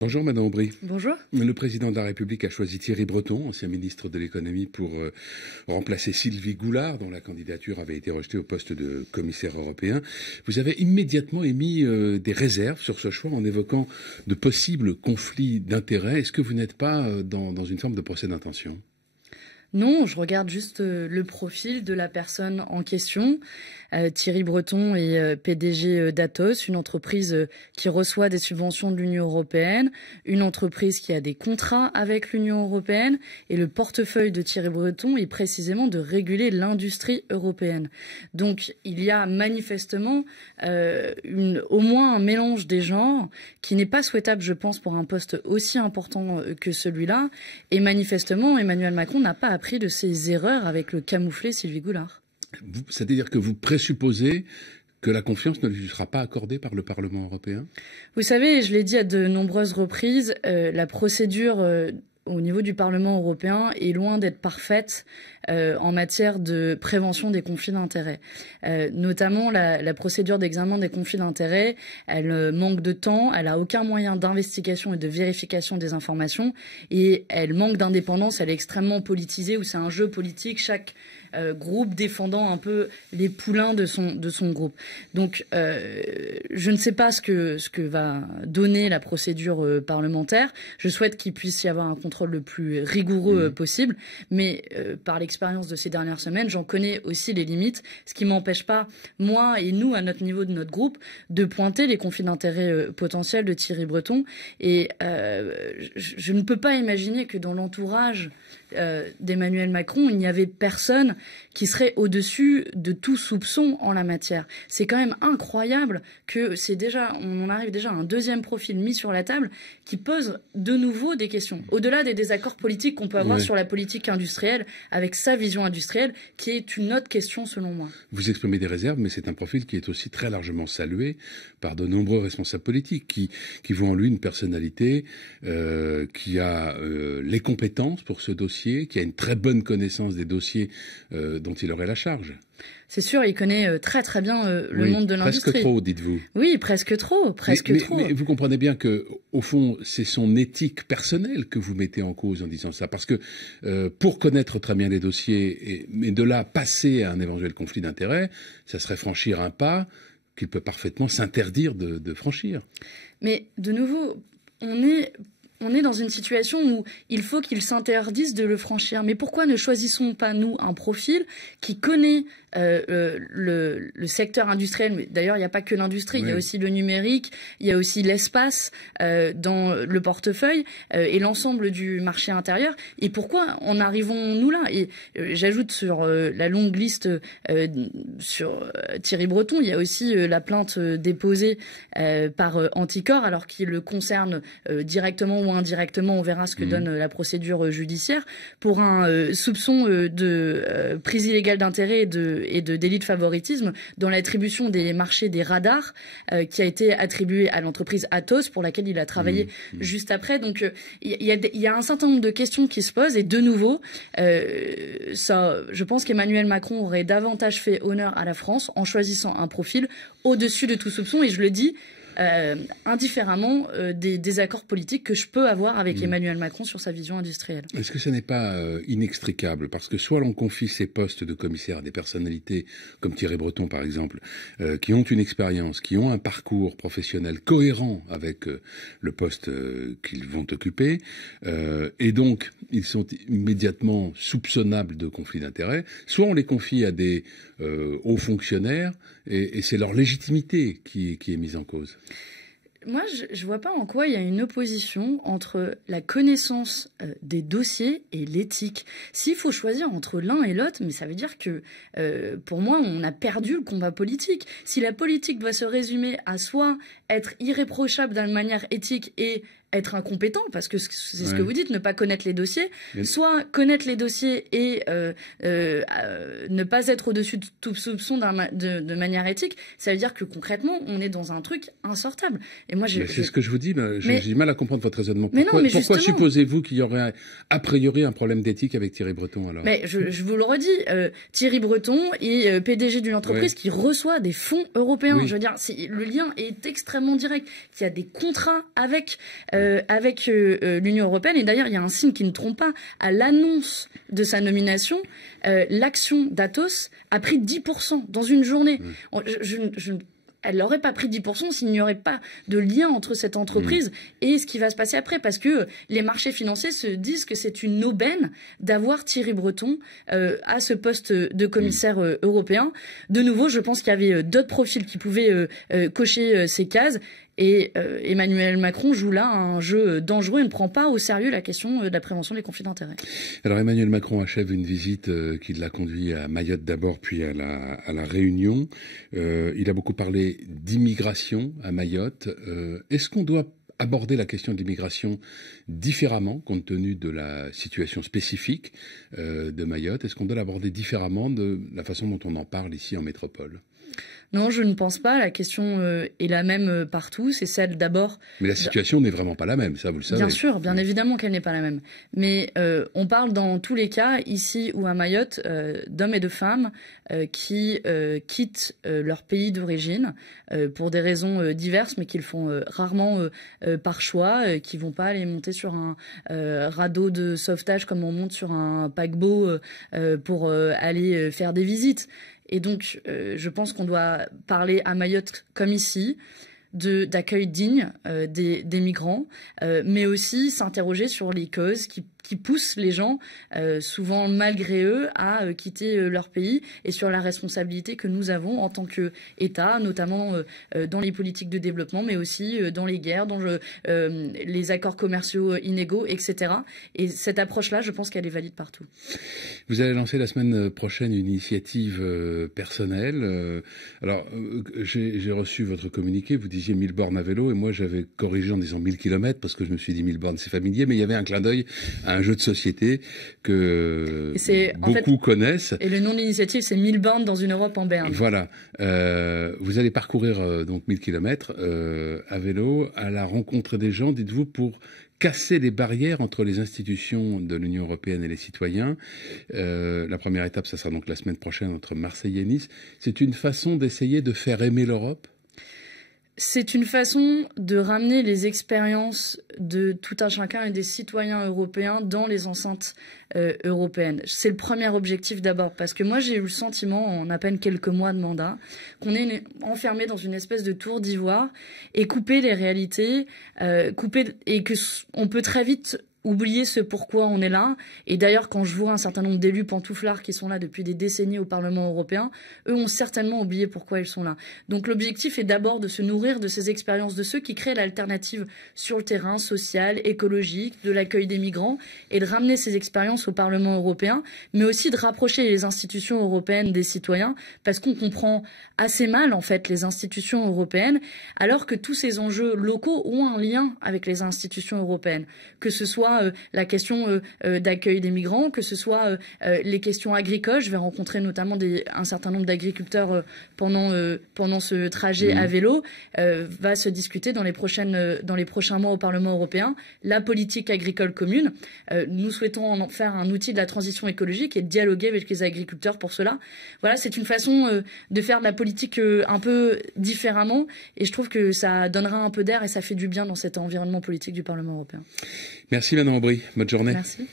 Bonjour Madame Aubry. Bonjour. Le président de la République a choisi Thierry Breton, ancien ministre de l'économie, pour remplacer Sylvie Goulard, dont la candidature avait été rejetée au poste de commissaire européen. Vous avez immédiatement émis des réserves sur ce choix en évoquant de possibles conflits d'intérêts. Est-ce que vous n'êtes pas dans une forme de procès d'intention ? Non, je regarde juste le profil de la personne en question. Thierry Breton est PDG d'Atos, une entreprise qui reçoit des subventions de l'Union européenne, une entreprise qui a des contrats avec l'Union européenne, et le portefeuille de Thierry Breton est précisément de réguler l'industrie européenne. Donc il y a manifestement au moins un mélange des genres qui n'est pas souhaitable, je pense, pour un poste aussi important que celui-là. Et manifestement, Emmanuel Macron n'a pas appris de ses erreurs avec le camouflet Sylvie Goulard. C'est-à-dire que vous présupposez que la confiance ne lui sera pas accordée par le Parlement européen ? Vous savez, je l'ai dit à de nombreuses reprises, la procédure au niveau du Parlement européen est loin d'être parfaite en matière de prévention des conflits d'intérêts. Notamment, la procédure d'examen des conflits d'intérêts, elle manque de temps, elle a aucun moyen d'investigation et de vérification des informations, et elle manque d'indépendance, elle est extrêmement politisée, où c'est un jeu politique, chaque groupe défendant un peu les poulains de son groupe. Donc, je ne sais pas ce que va donner la procédure parlementaire. Je souhaite qu'il puisse y avoir un contrôle le plus rigoureux possible, mais par l'expérience de ces dernières semaines, j'en connais aussi les limites, ce qui m'empêche pas, moi et nous, à notre niveau de notre groupe, de pointer les conflits d'intérêts potentiels de Thierry Breton. Et je ne peux pas imaginer que dans l'entourage d'Emmanuel Macron, il n'y avait personne qui serait au-dessus de tout soupçon en la matière. C'est quand même incroyable que on en arrive déjà à un deuxième profil mis sur la table qui pose de nouveau des questions. Au-delà des désaccords politiques qu'on peut avoir sur la politique industrielle, avec sa vision industrielle, qui est une autre question selon moi. Vous exprimez des réserves, mais c'est un profil qui est aussi très largement salué par de nombreux responsables politiques qui voient en lui une personnalité qui a les compétences pour ce dossier, qui a une très bonne connaissance des dossiers dont il aurait la charge. C'est sûr, il connaît très très bien le monde de l'industrie. Presque trop, dites-vous. Oui, presque trop, trop. Mais vous comprenez bien que, au fond, c'est son éthique personnelle que vous mettez en cause en disant ça, parce que pour connaître très bien les dossiers, mais de là passer à un éventuel conflit d'intérêts, ça serait franchir un pas qu'il peut parfaitement s'interdire de franchir. Mais de nouveau, on est dans une situation où il faut qu'ils s'interdisent de le franchir. Mais pourquoi ne choisissons pas, nous, un profil qui connaît le secteur industriel? Mais d'ailleurs, il n'y a pas que l'industrie, il y a aussi le numérique, il y a aussi l'espace dans le portefeuille et l'ensemble du marché intérieur. Et pourquoi en arrivons-nous là? Et j'ajoute sur la longue liste sur Thierry Breton, il y a aussi la plainte déposée par Anticor, alors qu'il le concerne directement ou indirectement, on verra ce que donne la procédure judiciaire, pour un soupçon de prise illégale d'intérêt et de délit de favoritisme dans l'attribution des marchés des radars qui a été attribué à l'entreprise Atos, pour laquelle il a travaillé juste après. Donc il y a un certain nombre de questions qui se posent, et de nouveau, je pense qu'Emmanuel Macron aurait davantage fait honneur à la France en choisissant un profil au-dessus de tout soupçon, et je le dis, indifféremment des désaccords politiques que je peux avoir avec Emmanuel Macron sur sa vision industrielle. Est-ce que ce n'est pas inextricable? Parce que soit l'on confie ces postes de commissaire à des personnalités comme Thierry Breton, par exemple, qui ont une expérience, qui ont un parcours professionnel cohérent avec le poste qu'ils vont occuper, et donc ils sont immédiatement soupçonnables de conflit d'intérêts, soit on les confie à des hauts fonctionnaires, et c'est leur légitimité qui est mise en cause. Moi, je vois pas en quoi il y a une opposition entre la connaissance des dossiers et l'éthique. S'il faut choisir entre l'un et l'autre, mais ça veut dire que, pour moi, on a perdu le combat politique. Si la politique doit se résumer à soit être irréprochable d'une manière éthique et être incompétent, parce que c'est ce que vous dites, ne pas connaître les dossiers, soit connaître les dossiers et ne pas être au-dessus de tout soupçon de manière éthique, ça veut dire que concrètement, on est dans un truc insortable. Et moi, c'est ce que je vous dis, j'ai du mal à comprendre votre raisonnement. Pourquoi supposez-vous qu'il y aurait a priori un problème d'éthique avec Thierry Breton, alors? Mais je vous le redis, Thierry Breton est PDG d'une entreprise qui reçoit des fonds européens. Je veux dire, le lien est extrêmement extrêmement direct, qui a des contrats avec l'Union européenne. Et d'ailleurs, il y a un signe qui ne trompe pas. À l'annonce de sa nomination, l'action d'Atos a pris 10% dans une journée. Elle n'aurait pas pris 10% s'il n'y aurait pas de lien entre cette entreprise et ce qui va se passer après. Parce que les marchés financiers se disent que c'est une aubaine d'avoir Thierry Breton à ce poste de commissaire européen. De nouveau, je pense qu'il y avait d'autres profils qui pouvaient cocher ces cases. Et Emmanuel Macron joue là un jeu dangereux et ne prend pas au sérieux la question de la prévention des conflits d'intérêts. Alors Emmanuel Macron achève une visite qui l'a conduit à Mayotte d'abord, puis à la Réunion. Il a beaucoup parlé d'immigration à Mayotte. Est-ce qu'on doit aborder la question de l'immigration différemment, compte tenu de la situation spécifique de Mayotte? Est-ce qu'on doit l'aborder différemment de la façon dont on en parle ici en métropole? Non, je ne pense pas. La question est la même partout. C'est celle d'abord... Mais la situation n'est vraiment pas la même, ça vous le savez. Bien sûr, bien évidemment qu'elle n'est pas la même. Mais on parle dans tous les cas, ici ou à Mayotte, d'hommes et de femmes qui quittent leur pays d'origine pour des raisons diverses, mais qu'ils font rarement par choix, qui vont pas aller monter sur un radeau de sauvetage comme on monte sur un paquebot pour aller faire des visites. Et donc, je pense qu'on doit parler à Mayotte comme ici d'accueil digne des migrants, mais aussi s'interroger sur les causes qui poussent les gens, souvent malgré eux, à quitter leur pays, et sur la responsabilité que nous avons en tant qu'État, notamment dans les politiques de développement, mais aussi dans les guerres, dans les accords commerciaux inégaux, etc. Et cette approche-là, je pense qu'elle est valide partout. Vous allez lancer la semaine prochaine une initiative personnelle. Alors, j'ai reçu votre communiqué, vous disiez 1000 bornes à vélo, et moi j'avais corrigé en disant 1000 kilomètres, parce que je me suis dit 1000 bornes c'est familier, mais il y avait un clin d'œil à un jeu de société que beaucoup connaissent. Et le nom de l'initiative, c'est 1000 bornes dans une Europe en berne. Voilà. Vous allez parcourir donc 1000 kilomètres à vélo, à la rencontre des gens, dites-vous, pour casser les barrières entre les institutions de l'Union européenne et les citoyens. La première étape, ça sera donc la semaine prochaine entre Marseille et Nice. C'est une façon d'essayer de faire aimer l'Europe ? C'est une façon de ramener les expériences de tout un chacun et des citoyens européens dans les enceintes européennes. C'est le premier objectif d'abord, parce que moi j'ai eu le sentiment, en à peine quelques mois de mandat, qu'on est enfermé dans une espèce de tour d'ivoire et couper les réalités, et que on peut très vite oublier ce pourquoi on est là. Et d'ailleurs, quand je vois un certain nombre d'élus pantouflards qui sont là depuis des décennies au Parlement européen, eux ont certainement oublié pourquoi ils sont là. Donc l'objectif est d'abord de se nourrir de ces expériences de ceux qui créent l'alternative sur le terrain social, écologique, de l'accueil des migrants, et de ramener ces expériences au Parlement européen, mais aussi de rapprocher les institutions européennes des citoyens, parce qu'on comprend assez mal, en fait, les institutions européennes, alors que tous ces enjeux locaux ont un lien avec les institutions européennes, que ce soit la question d'accueil des migrants, que ce soit les questions agricoles. Je vais rencontrer notamment un certain nombre d'agriculteurs pendant ce trajet à vélo. Va se discuter dans les prochains mois au Parlement européen la politique agricole commune. Nous souhaitons en faire un outil de la transition écologique et de dialoguer avec les agriculteurs pour cela. Voilà, c'est une façon de faire de la politique un peu différemment, et je trouve que ça donnera un peu d'air et ça fait du bien dans cet environnement politique du Parlement européen. Merci Manon Aubry, bonne journée. Merci.